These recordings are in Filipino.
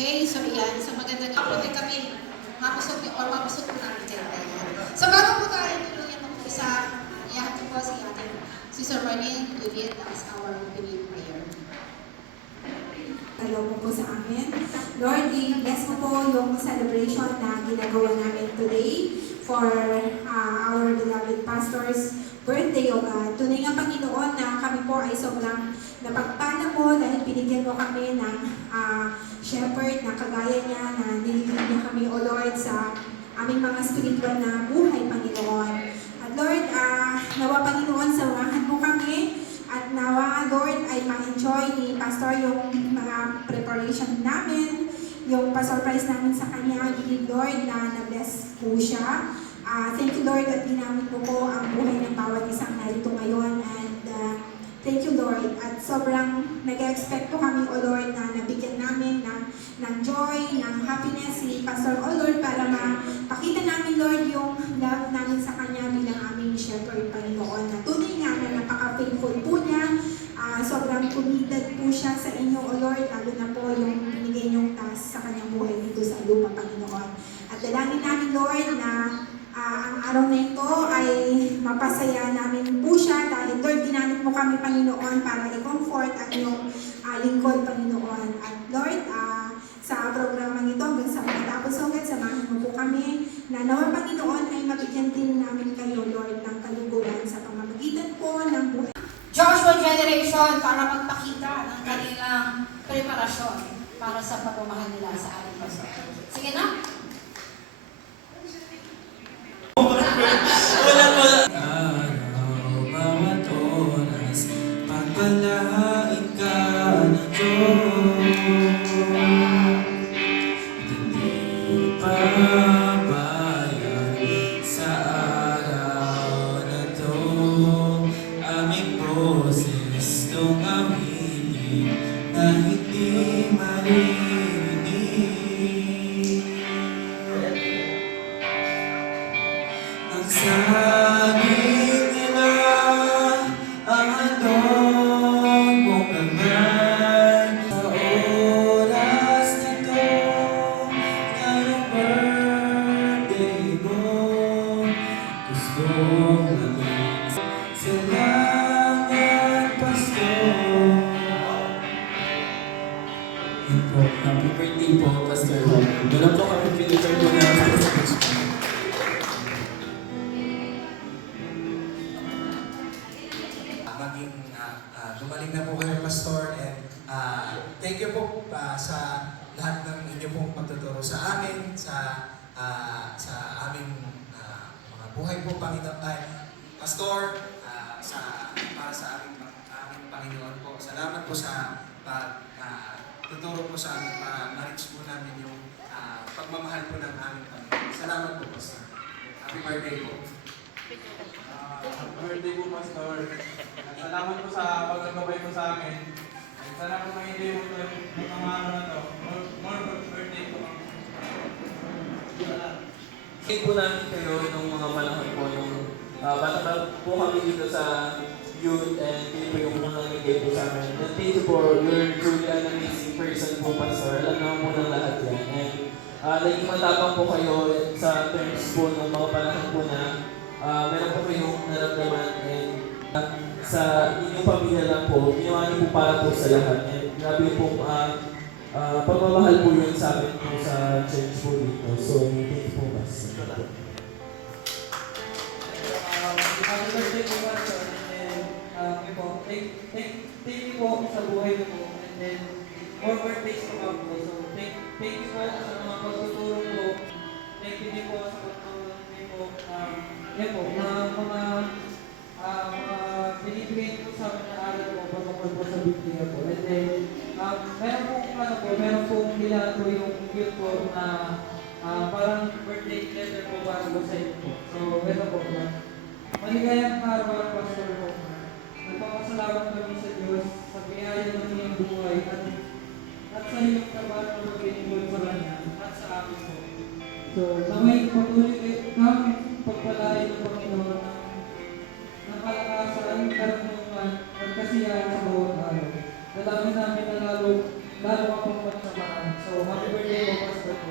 Okay, so yan. So magandang hapon din kami. Mapusok niyo or mapusok po namin kayo. So bago po tayo tulungan po sa iyahat po si ating Sister Marlene to lead as our opening prayer. Hello po sa amin. Lord, bless mo po yung celebration na ginagawa namin today for our beloved pastor's birthday, O God. Tunay nga Panginoon na kami po ay sobrang napagpala mo dahil binigyan mo kami ng shepherd na kagaya niya na nililid niya kami, O Lord, sa aming mga spiritual na buhay, Panginoon. At Lord, nawa Panginoon, samahan mo kami at nawa, Lord, ay ma-enjoy ni Pastor yung mga preparation namin, yung pa-surprise namin sa kanya. Believe, Lord, na na-bless po siya. Thank you, Lord, at ginamit mo po ang buhay ng bawat isang narito ngayon. And thank you, Lord. At sobrang nag-expect po kami, O Lord, na nabigyan namin ng joy, ng happiness si Pastor, O Lord, para mapakita namin, Lord, yung love namin sa kanya bilang aming shepherd, Panginoon. Na tunay nga na napaka-faithful po niya. Sobrang committed po siya sa inyo, O Lord, lalo na po yung binigay niyong task sa kanyang buhay dito sa lupa, Panginoon. At dalangin namin, Lord, na ang araw na ito ay mapasaya namin po siya dahil, Lord, ginamit mo kami, Panginoon, para i-comfort ang iyong lingkod, Panginoon. At Lord, sa programang ito, hanggang sa matapos ulit, samahan mo po kami na nawa, Panginoon, ay mabigyan din namin kayo, Lord, ng kaluguran sa pamamagitan po ng buhay. Joshua Generation para magpakita ng kanilang preparasyon para sa pagmamahal nila sa ating Pastor. Sige na. Bawat oras, pagpalain ka ng Diyos. Hindi pabayag sa araw na to. Aming boses tungawin na hindi marinig. Ang sabi nila, ang handog Yun po, happy birthday po, Pastor Ronnie. Wala po kami pinitay po na maging gumaling na po kayo, Pastor, and thank you po sa lahat ng inyo pong pagtuturo sa amin, sa aming mga buhay po, Panginoon, Pastor, para sa aming Panginoon po. Salamat po sa tuturo po sa amin, ma-reach po namin yung pagmamahal po ng aming Panginoon. Salamat po, Pastor. Happy birthday po. Happy birthday po, Pastor. Salamat po sa pagkakabay mo sa amin. Sana po ma-enjoy mo ito yung mga araw na ito. More birthday po. Kasi po namin kayo nung mga panahon po, nung bata po kami dito sa youth and kayo po yung unang nagay po sa amin. And thank you for you're truly an amazing person po, Pastor. Alam naman po ng lahat yan. And naging matapang po kayo sa terms po ng mga panahon po na meron po kayong naramdaman and sa inyong pamilya lang po, ginawa niyo po para po sa lahat. And grabe po, pagmamahal po yun sa amin po sa church po dito. So, thank you po, Pastor. Happy birthday po, Pastor. And thank you po sa buhay mo po. And then, more birthdays po ako po. So, thank you po sa mga pagtuturo po. Thank you din po sa pagtuturo niyo po. Yan po, mga binibigay po sa amin na aral po pagkakol po sa Biblia po. And then, meron pong ilan po yung gift po na parang birthday letter po para po sa inyo po. So, ito po. Maligayang araw, Pastor po. Nagpapasalamat kami sa Diyos sa biyaya ng iyong buhay at sa iyong trabaho na magbinigol sa Kanya at sa amin po. So, naway patuloy kami pagpalain ng Panginoon ng kalakasan, karunungan, at kasiyahan sa bawat araw. Dalangin namin na lalo akong magsamahan. So, happy birthday po, Pastor po.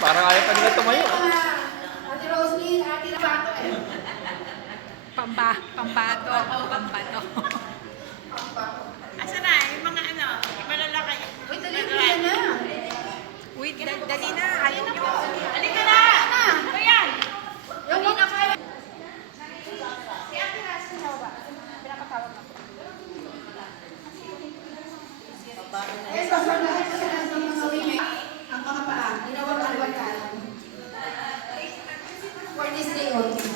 Parang ayaw pa nila tumayo. Ate Roslyn, Ate Labato. Pambato. Asa na? Yung mga ano, yung malalaki. Uy, dali mo yan na. Wait, dali na. Ayaw niyo. Halika na! Ayan! Yung ina ka. Si Ate Roslyn na ba? Pinapatawag na po. Ayun, pasal na ito sa lahat ng mga women. Ang mga paa, ginawang alwatan. For this day only.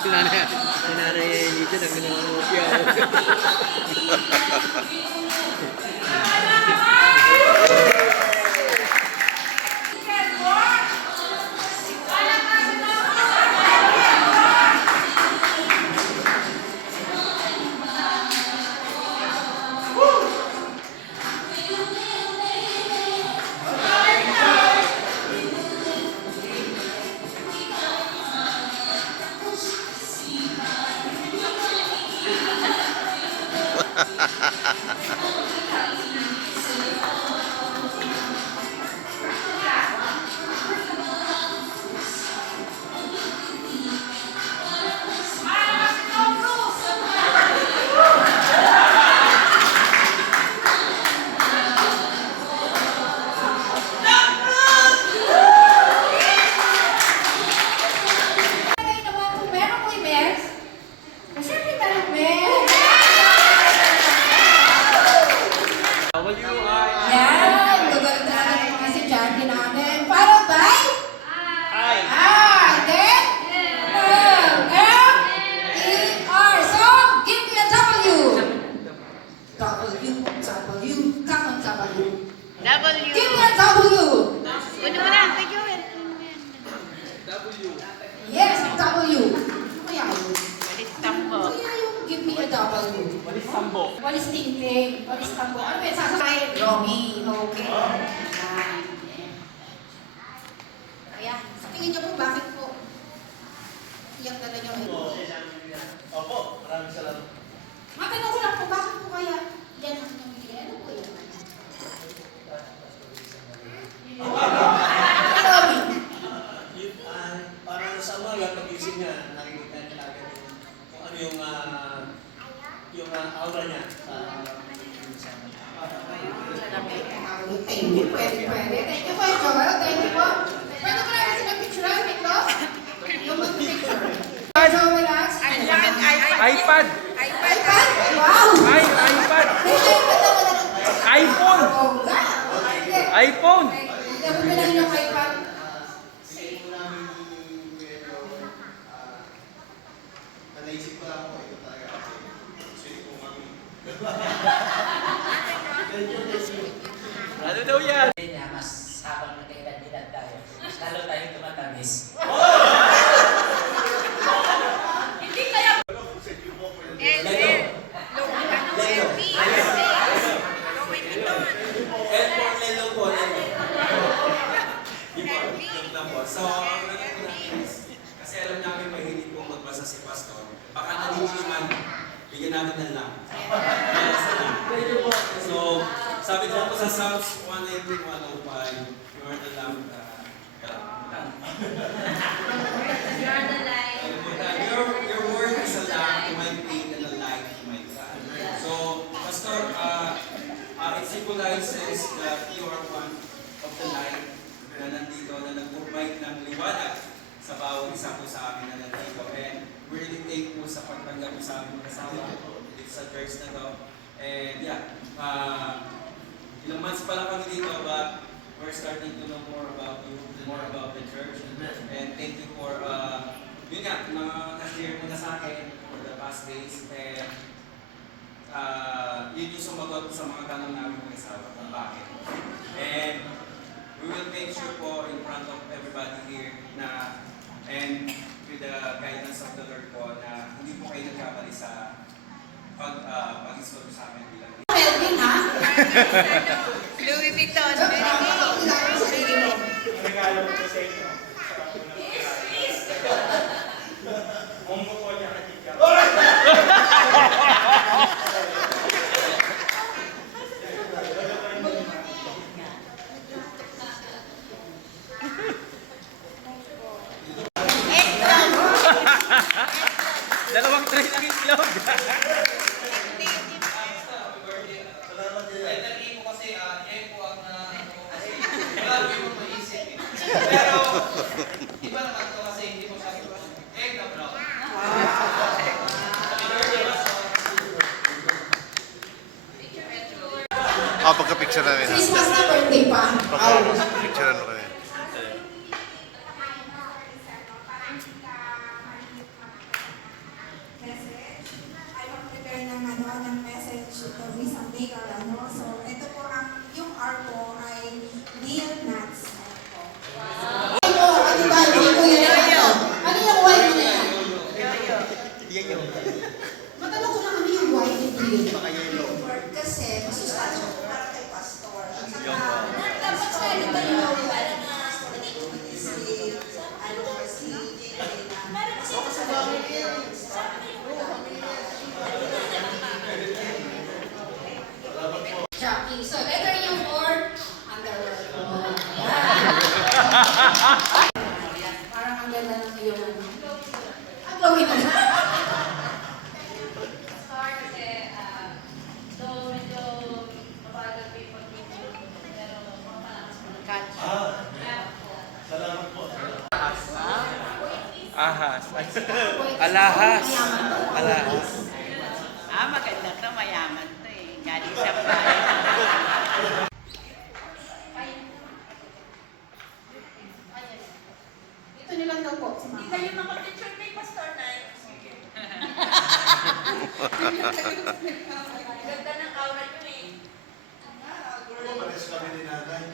Sinanay dito na minangungupya. Okay. What is tambo? Ano ba yung sasakay? Romy. Okay. Ayan. Ayan. Sa tingin niyo po, bakit po iyak na lang yung Opo, maraming salamat. matanong ko lang po, bakit po kaya yan ang namigay? Ano po yan? Romy. Para sa umaga, pag-isip niya, nakikita niya agad kung ano yung aura niya sa Thank you, pwede. Thank you po, Joel. Thank you po. Pwede ko lang kasi ng-picture, Miklo? Yung mag-picture. So, relax. iPad! iPad? Wow! iPad! May iPad na wala ng... iPhone! Oh, God. iPhone! Hindi ako bilang yung iPad. naisip ko lang po ito talaga kasi sweet po kami. Ano daw yan? niya, mas habang nagkaedad-edad tayo, mas lalo tayong tumatamis. Hindi kaya... Lelo po. So, ang naging ko namin is, kasi alam namin mahilig kong magbasa si Pastor, baka naliliman, bigyan natin ng lang. So, sabi ko po sa Psalms 119, 105, you are the lamp. Your word is a lamp to my feet and a light to my path. So, Pastor, it symbolizes that you are one of the light na nandito, na nag-provide ng liwanag sa bawat isa po sa amin na nandito. And we really thankful sa pagtanggap po sa aming kasama dito sa church na to. And yeah, ilang months pa lang kami dito, but we're starting to know more about you, more about the church. And thank you for, yun nga, na-share mo na sa akin for the past days. And yun yung sumagot sa mga tanong namin ng asawa kung bakit. And we will make sure po in front of everybody here na, and with the guidance of the Lord po, na hindi po kayo nagkamali sa pag-install sa amin bilang Melvin, ha? Louis Vuitton. Regalo ko po sa inyo. Munggo po niya katika. Dalawang tray lang itlog. Salamat din. Narinig ko kasi, po ang grabe mo maisip. Pero, iba naman to kasi hindi mo siya egg na brown. Pagka-picture namin. Christmas na birthday pa. Picture mo kami. I will prepare ng message to be something or ano. So, ito po yung R po ay real nuts. Ano, ano ba? Ano yan? Ano yung white na yan? Matanong ko lang ano yung white and green. Kasi, masustansya po para kay pastor. At saka, Dapat sa ito yung Jackie. So, letter yung for underwear. Parang ang ganda ng iyong ano. Ang gawin na. Salamat po. Ahas. Alahas. Alahas. Maganda to, mayaman to eh. Galing sa bahay. Ito nilang daw po. Hindi kayo makapicture kay Pastor Nay. Ganda ng aura nyo eh. Pares kami ni nanay.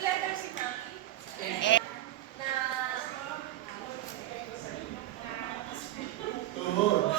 Letter si Mami. Na... Tuhod.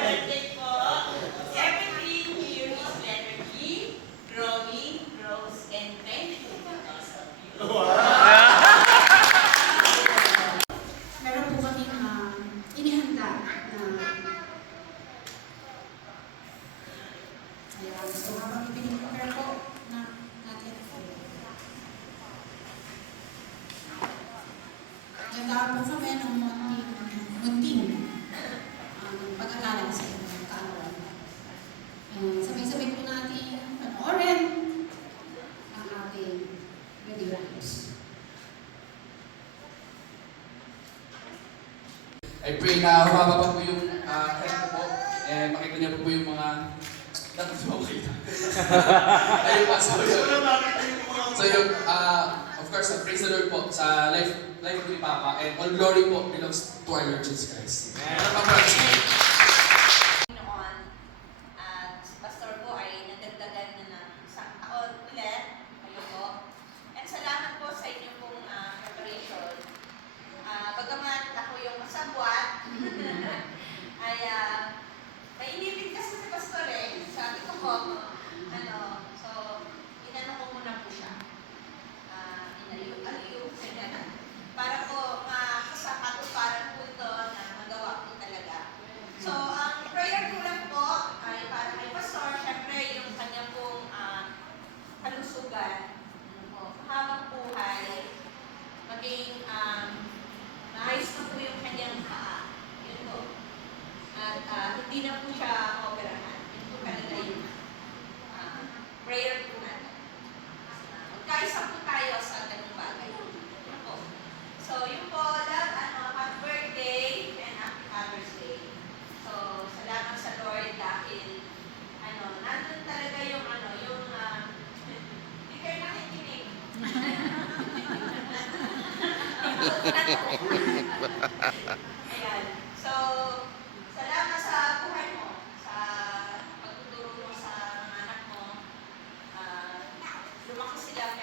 Birthday po. Everything here is letter G, growing, grows, and benefit because of you. Meron po kami inihanda na ayan, so habang ipiniprepare po natin ganda po kami ng munting pag-alala sa inyong kaarawan. Sabay-sabay po natin panoorin ang ating video clips. I pray na humaba pa po yung head ko po. And makita niyo po yung mga natutuwa kita. Ayun pa, so yun, of course, praise the Lord po sa life ko ni Papa. And all glory po belongs to our Lord Jesus Christ. Noon, at si Pastor po ay nagdagdagan na ng isang taon ulit. Kayo po. At salamat po sa inyong pong preparation. Bagamat ako yung kasabwat, ay nainipid kasi si Pastor eh. Sabi ko po, so, inano ko muna po siya. Inaliw-aliw, ganyan. Para po makasapatuparan po ito na magawa ko talaga. So, ang prayer ko lang po ay para kay Pastor, syempre yung kanya pong kalusugan, habang buhay, maging maayos na po yung kanyang paa. Yun po. At hindi na po siya operahan. Yun po talaga yung prayer po natin. Magkaisa po tayo sa ganung bagay. Yun po. So, yun po, happy birthday and happy Father's Day. So, salamat sa Lord dahil nandun talaga yung hindi kayo nakikinig. Ayan. So, salamat sa buhay mo, sa pagtuturo mo sa mga anak mo. Lumaki sila